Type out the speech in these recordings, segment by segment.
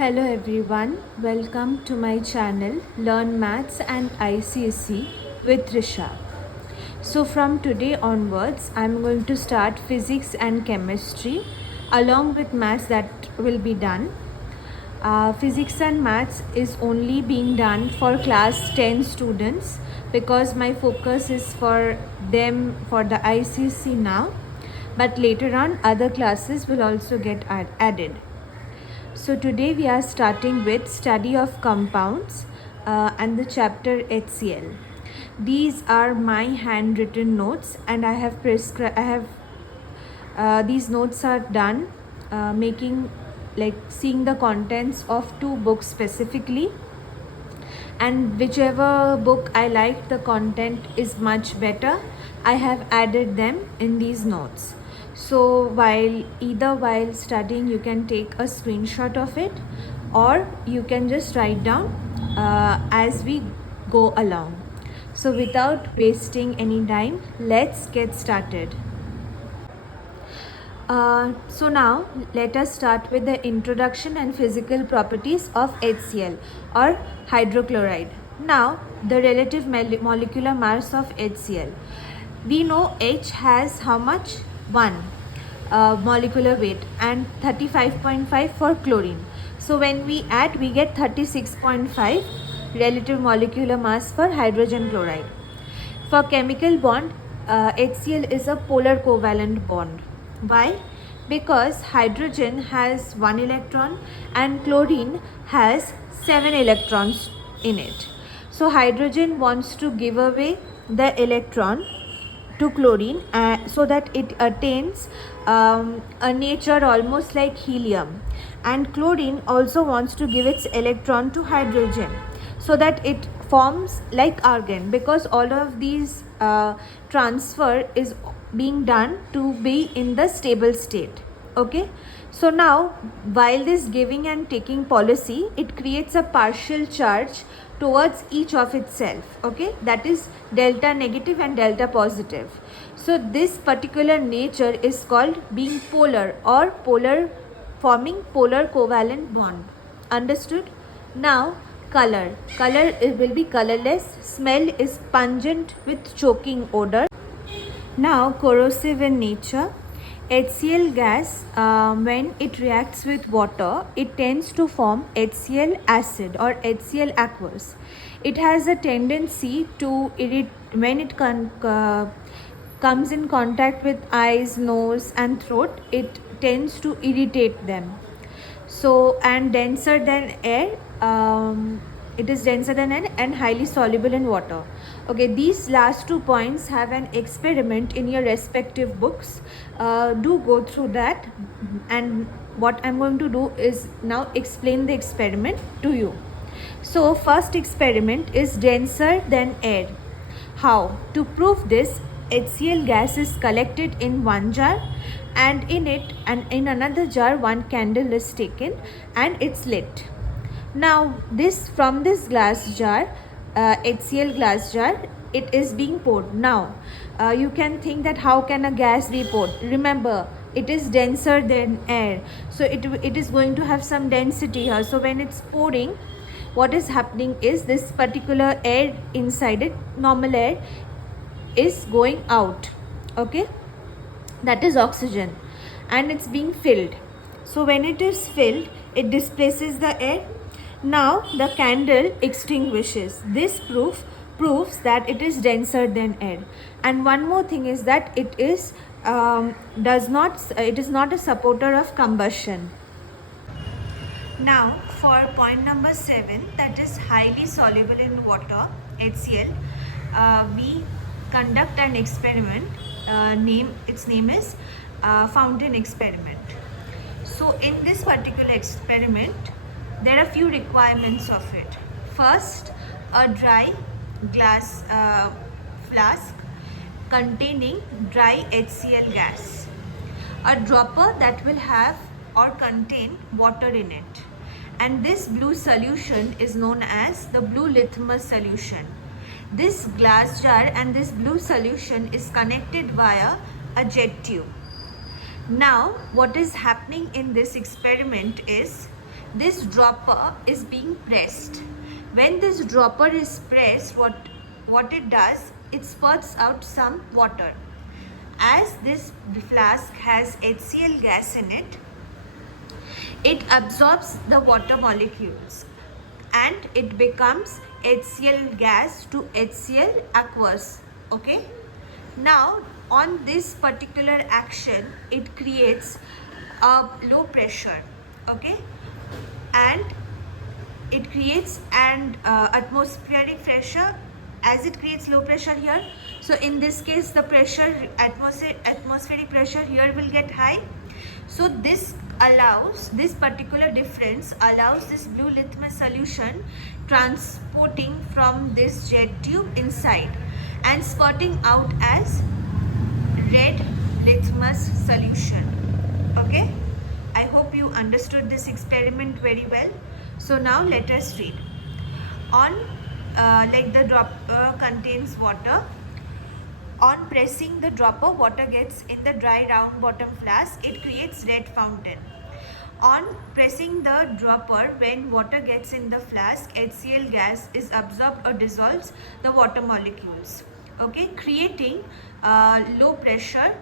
Hello everyone, welcome to my channel Learn Maths and ICSE with Risha. So from today onwards, I'm going to start physics and chemistry along with maths that will be done. Physics and maths is only being done for class 10 students because my focus is for them for the ICSE now, but later on other classes will also get added. So today we are starting with study of compounds and the chapter HCl. These are my handwritten notes, and I have these notes are done making seeing the contents of two books specifically, and whichever book I like the content is much better, I have added them in these notes. So while studying, you can take a screenshot of it, or you can just write down as we go along. So without wasting any time, let's get started. So now let us start with the introduction and physical properties of HCl or hydrochloride. Now the relative molecular mass of HCl. We know H has how much? 1 molecular weight and 35.5 for chlorine. So when we add, we get 36.5 relative molecular mass for hydrogen chloride. For chemical bond, HCl is a polar covalent bond. Why? Because hydrogen has 1 electron and chlorine has 7 electrons in it. So hydrogen wants to give away the electron to chlorine so that it attains a nature almost like helium, and chlorine also wants to give its electron to hydrogen so that it forms like argon, because all of these transfer is being done to be in the stable state. Okay, so now while this giving and taking policy, it creates a partial charge towards each of itself. Okay, that is delta negative and delta positive. So this particular nature is called being polar, or forming polar covalent bond. Understood? Now color it will be colorless. Smell is pungent with choking odor. Now corrosive in nature. HCl gas, when it reacts with water, it tends to form HCl acid or HCl aqueous. It has a tendency to when it comes in contact with eyes, nose and throat, it tends to irritate them. So, and denser than air, it is denser than air and highly soluble in water. Okay, these last 2 points have an experiment in your respective books. Do go through that, and what I'm going to do is now explain the experiment to you. So first experiment is denser than air. How? To prove this, HCl gas is collected in one jar, and in it and in another jar one candle is taken and it's lit. Now from this glass jar, HCl glass jar, it is being poured. Now you can think that how can a gas be poured? Remember, it is denser than air, so it is going to have some density here. So when it's pouring, what is happening is this particular air inside it, normal air, is going out. Okay, that is oxygen, and it's being filled. So when it is filled, it displaces the air. Now the candle extinguishes. This proves that it is denser than air. And one more thing is that it is not a supporter of combustion. Now for point number 7, that is highly soluble in water, HCl, we conduct an experiment. Its name is fountain experiment. So in this particular experiment, there are few requirements of it. First, a dry glass flask containing dry HCl gas, a dropper that will have or contain water in it, and this blue solution is known as the blue litmus solution. This glass jar and this blue solution is connected via a jet tube. Now what is happening in this experiment is this dropper is being pressed. When this dropper is pressed, what it does, it spurts out some water. As this flask has HCl gas in it, it absorbs the water molecules and it becomes HCl gas to HCl aqueous. Okay. Now on this particular action, it creates a low pressure. Okay, and it creates an atmospheric pressure. As it creates low pressure here, so in this case the pressure, atmospheric pressure here will get high. So this particular difference allows this blue litmus solution transporting from this jet tube inside and spurting out as red litmus solution. Okay, I hope you understood this experiment very well. So now let us read. On like the dropper contains water. On pressing the dropper, water gets in the dry round bottom flask. It creates red fountain. On pressing the dropper, when water gets in the flask, HCl gas is absorbed or dissolves the water molecules. Okay, creating low pressure,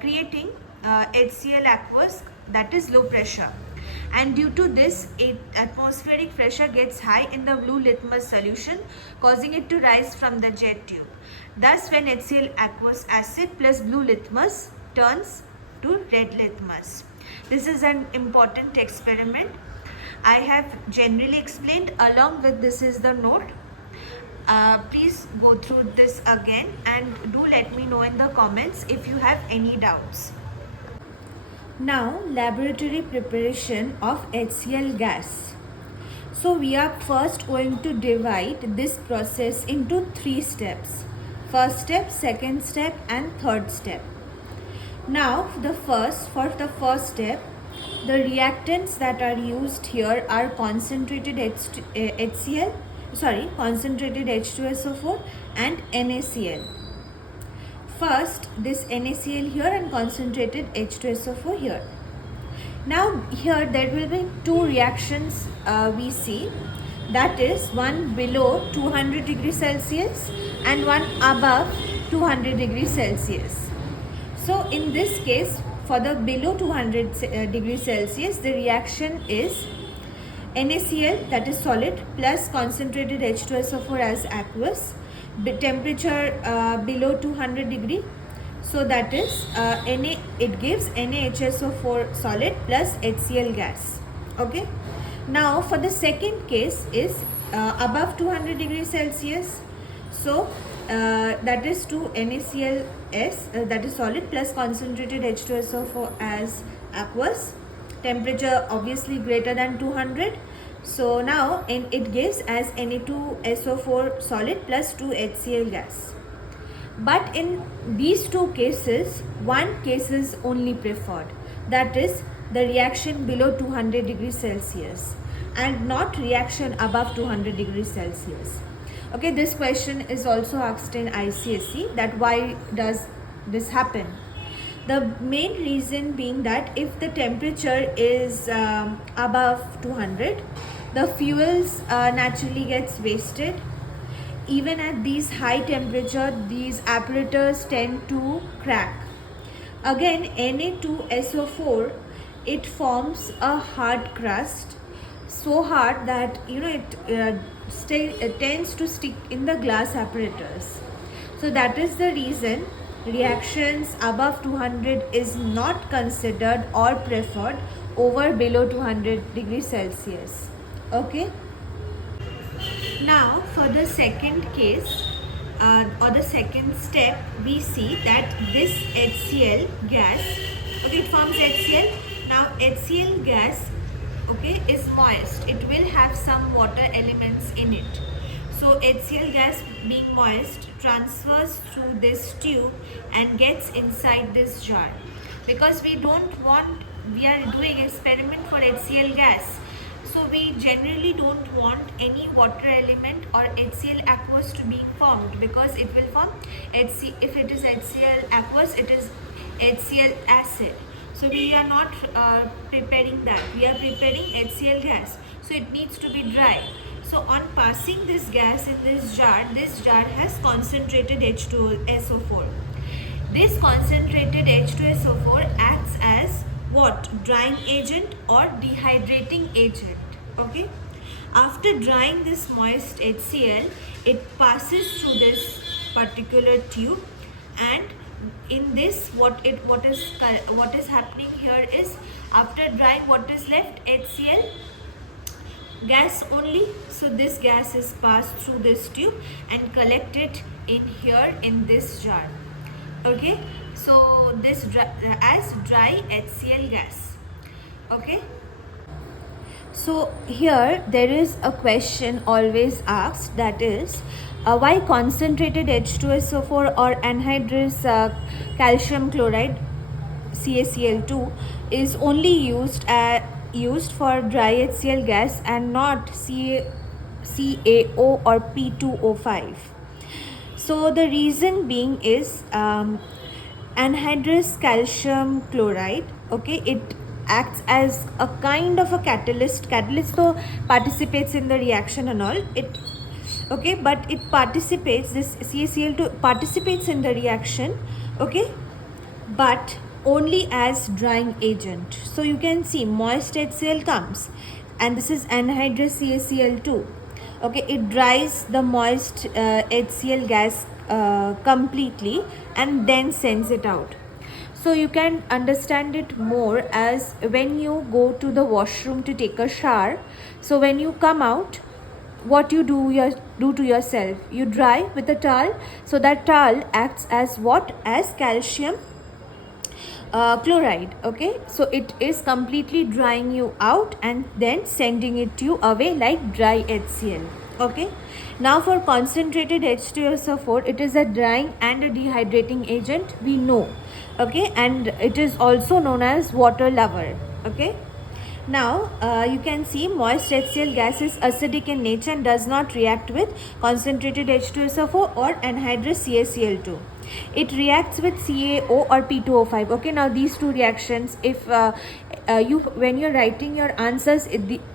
creating HCl aqueous, that is low pressure. And due to this, atmospheric pressure gets high in the blue litmus solution, causing it to rise from the jet tube. Thus, when HCl aqueous acid plus blue litmus turns to red litmus. This is an important experiment. I have generally explained. Along with this is the note. Please go through this again and do let me know in the comments if you have any doubts. Now, laboratory preparation of HCl gas. So we are first going to divide this process into 3 steps. First step, second step and third step. Now for the first step, the reactants that are used here are concentrated concentrated H2SO4 and NaCl. First, this NaCl here and concentrated H2SO4 here. Now here there will be 2 reactions we see, that is one below 200 degrees Celsius and one above 200 degrees Celsius. So in this case, for the below 200 degrees Celsius, the reaction is NaCl, that is solid, plus concentrated H2SO4 as aqueous, temperature below 200 degree. So that is it gives NaHSO4 solid plus HCl gas. Okay. Now for the second case is above 200 degrees Celsius. So that is 2 NaClS, that is solid, plus concentrated H2SO4 as aqueous, temperature obviously greater than 200. So now it gives as Na2SO4 solid plus 2 HCl gas. But in these 2 cases, one case is only preferred, that is the reaction below 200 degrees Celsius and not reaction above 200 degrees Celsius. Okay, this question is also asked in ICSE, that why does this happen? The main reason being that if the temperature is above 200, the fuels naturally gets wasted. Even at these high temperature, these apparatus tend to crack. Again, Na2SO4, it forms a hard crust, so hard that it tends to stick in the glass apparatus. So that is the reason reactions above 200 is not considered or preferred over below 200 degrees Celsius. Okay. Now for the second case or the second step, we see that this HCl gas, okay, it forms HCl. Now HCl gas, okay, is moist. It will have some water elements in it. So HCl gas being moist transfers through this tube and gets inside this jar. Because we are doing experiment for HCl gas. So we generally don't want any water element or HCl aqueous to be formed, because it will form if it is HCl aqueous, it is HCl acid. So we are not preparing that. We are preparing HCl gas. So it needs to be dry. So on passing this gas in this jar has concentrated H2SO4. This concentrated H2SO4 acts as what? Drying agent or dehydrating agent. Okay. After drying this moist HCl, it passes through this particular tube, and in this what is happening here is, after drying, what is left? HCl gas only. So this gas is passed through this tube and collected in here in this jar. Okay, so this as dry HCl gas. Okay. So here there is a question always asked, that is why concentrated H2SO4 or anhydrous calcium chloride CaCl2 is only used for dry HCl gas and not CaO or P2O5. So the reason being is anhydrous calcium chloride, okay, it acts as a kind of a catalyst so participates in the reaction and all, it okay, but it participates, this CaCl2 participates in the reaction, okay, but only as drying agent. So you can see moist HCl comes, and this is anhydrous CaCl2. Okay, it dries the moist HCl gas completely and then sends it out. So you can understand it more as when you go to the washroom to take a shower. So when you come out, what you do to yourself, you dry with a towel. So that towel acts as what? As calcium chloride. Okay, so it is completely drying you out and then sending it you away like dry HCl. Okay, now for concentrated H2SO4, it is a drying and a dehydrating agent, we know. Okay, and it is also known as water lover. Okay, now you can see moist HCl gas is acidic in nature and does not react with concentrated H2SO4 or anhydrous CaCl2. It reacts with CaO or P2O5. Okay, now these two reactions, if when you're writing your answers,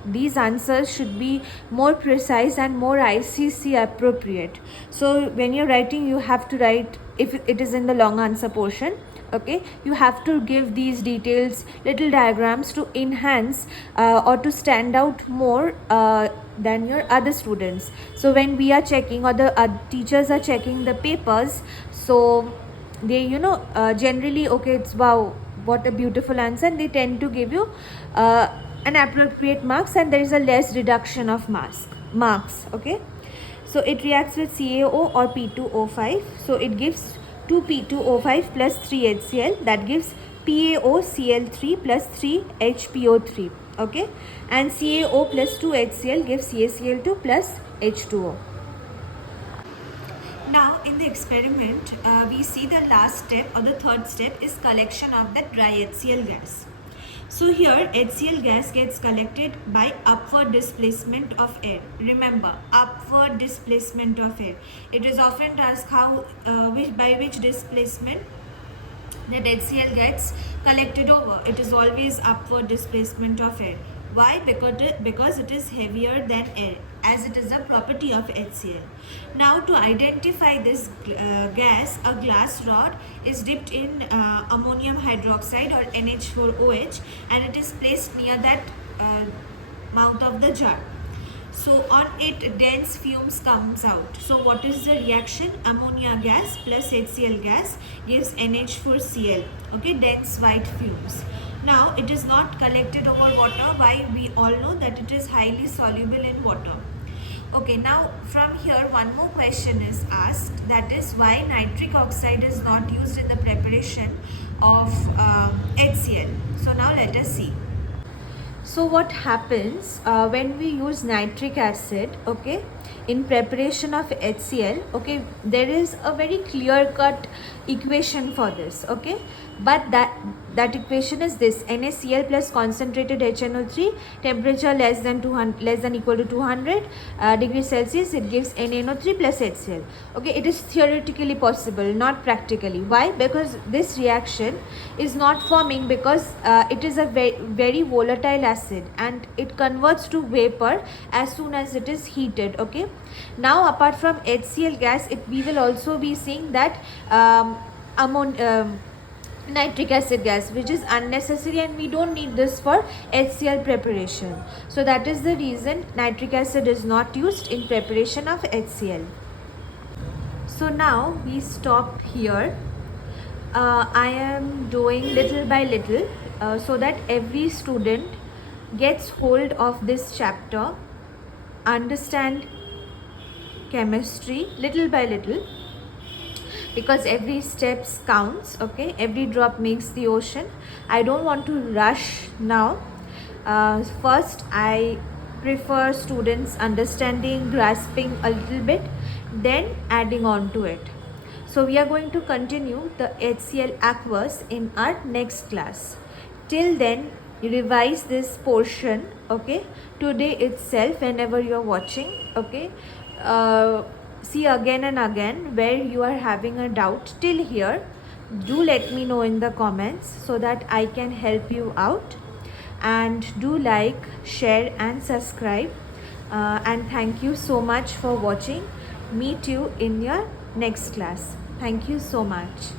these answers should be more precise and more ICSE appropriate. So when you're writing, you have to write, if it is in the long answer portion, okay, you have to give these details, little diagrams to enhance or to stand out more than your other students. So when we are checking, or the teachers are checking the papers, so they generally, okay, it's wow, what a beautiful answer, and they tend to give you an appropriate marks, and there is a less reduction of marks. Okay, so it reacts with CaO or P2O5, so it gives 2P2O5 plus 3HCl, that gives PaOCl3 plus 3HPO3. Okay, and CaO plus 2HCl gives CaCl2 plus H2O. Now in the experiment, we see the last step, or the third step, is collection of the dry HCl gas. So here HCl gas gets collected by upward displacement of air. Remember, upward displacement of air. It is often asked how, by which displacement that HCl gets collected over. It is always upward displacement of air. Why? Because it is heavier than air, as it is a property of HCl. Now to identify this gas, a glass rod is dipped in ammonium hydroxide or NH4OH, and it is placed near that mouth of the jar. So on it, dense fumes comes out. So what is the reaction? Ammonia gas plus HCl gas gives NH4Cl. Okay, dense white fumes. Now it is not collected over water. Why? We all know that it is highly soluble in water. Okay, now from here one more question is asked, that is why nitric oxide is not used in the preparation of HCl. So now let us see. So what happens when we use nitric acid, okay, in preparation of HCl, okay, there is a very clear-cut equation for this, okay. but that equation is this: NaCl plus concentrated HNO3, temperature less than equal to 200 degrees Celsius, it gives NaNO3 plus HCl. Okay, it is theoretically possible, not practically. Why? Because this reaction is not forming, because it is a very volatile acid and it converts to vapor as soon as it is heated. Okay, now apart from HCl gas, we will also be seeing that nitric acid gas, which is unnecessary, and we don't need this for HCl preparation. So that is the reason nitric acid is not used in preparation of HCl. So now we stop here. I am doing little by little so that every student gets hold of this chapter, understand chemistry little by little, because every step counts. Okay, every drop makes the ocean. I don't want to rush now. First, I prefer students understanding, grasping a little bit, then adding on to it. So we are going to continue the HCl aqueous in our next class. Till then, revise this portion, okay, today itself whenever you are watching. Okay, see again and again where you are having a doubt till here. Do let me know in the comments so that I can help you out. And do like, share and subscribe. And thank you so much for watching. Meet you in your next class. Thank you so much.